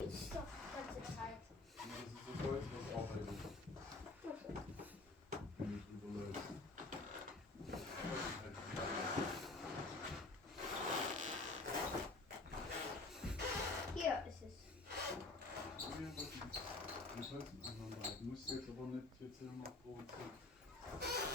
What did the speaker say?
Ich doch die ganze Zeit. Ja, das ist das Holz, was arbeitet, wenn du drüber läufst. Hier ist es. Ja, was ist? Du kannst einen anderen halten. Musst jetzt aber nicht jetzt hier noch provozieren.